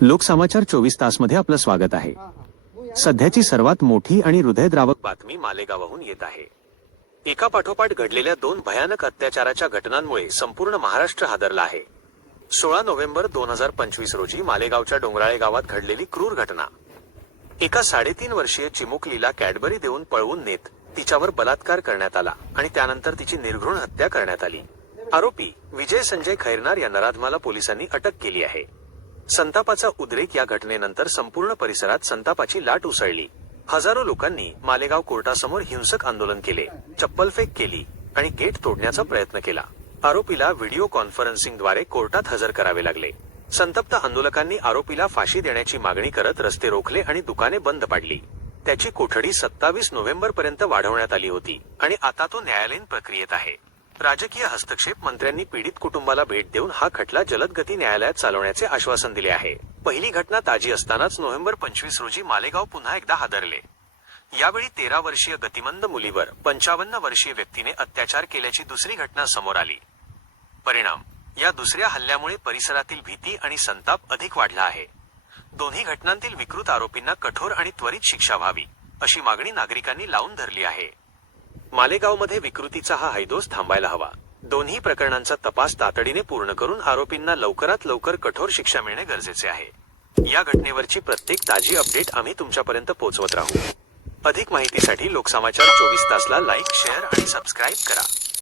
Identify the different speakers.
Speaker 1: लोकसमाचार चोवीस तासमध्ये आपलं स्वागत आहे. सध्याची सर्वात मोठी आणि हृदयद्रावक बातमी मालेगावहून येत आहे. एका पाठोपाठ घडलेल्या दोन भयानक अत्याचाराच्या घटनांमुळे संपूर्ण महाराष्ट्र हादरला आहे. सोळा नोव्हेंबर दोन हजार पंचवीस रोजी मालेगावच्या डोंगराळे गावात घडलेली क्रूर घटना. एका साडेतीन वर्षीय चिमुकलीला कॅडबरी देऊन पळवून नेत तिच्यावर बलात्कार करण्यात आला आणि त्यानंतर तिची निर्घृण हत्या करण्यात आली. आरोपी विजय संजय खैरनार या नराधमाला पोलिसांनी अटक केली आहे. संतापाचा उद्रेक या घटनेनंतर संपूर्ण परिसरात संतापाची लाट उसळली. हजारो लोकांनी मालेगाव कोर्टासमोर हिंसक आंदोलन केले चप्पलफेक केली आणि गेट तोडण्याचा प्रयत्न केला. आरोपीला व्हिडिओ कॉन्फरन्सिंगद्वारे कोर्टात हजर करावे लागले. संतप्त आंदोलकांनी आरोपीला फाशी देण्याची मागणी करत रस्ते रोखले आणि दुकाने बंद पाडली. त्याची कोठडी सत्तावीस नोव्हेंबर पर्यंत वाढवण्यात आली होती आणि आता तो न्यायालयीन प्रक्रियेत आहे. राजकीय हस्तक्षेप मंत्र्यांनी पीडित कुटुंबाला भेट देऊन हा खटला जलद गती न्यायालयात चालवण्याचे आश्वासन दिले आहे. पहिली घटना ताजी असतानाच नोव्हेंबर पंचवीस रोजी मालेगाव पुन्हा एकदा हादरले. यावेळी तेरा वर्षीय गतिमंद मुलीवर पंचावन्न वर्षीय व्यक्तीने अत्याचार केल्याची दुसरी घटना समोर आली. परिणाम या दुसऱ्या हल्ल्यामुळे परिसरातील भीती आणि संताप अधिक वाढला आहे. दोन्ही घटनांतील विकृत आरोपींना कठोर आणि त्वरित शिक्षा व्हावी अशी मागणी नागरिकांनी लावून धरली आहे. मालेगावमध्ये विकृतीचा हा हैदोस थांबायला हवा. दोन्ही प्रकरणांचा तपास तातडीने पूर्ण करून आरोपींना लवकरात लवकर कठोर शिक्षा मिळणे गरजेचे आहे. या घटनेवरची प्रत्येक ताजी अपडेट आम्ही तुमच्यापर्यंत पोहोचवत राहू. अधिक माहितीसाठी लोकसमाचार चोवीस तासला लाईक शेअर आणि सबस्क्राईब करा.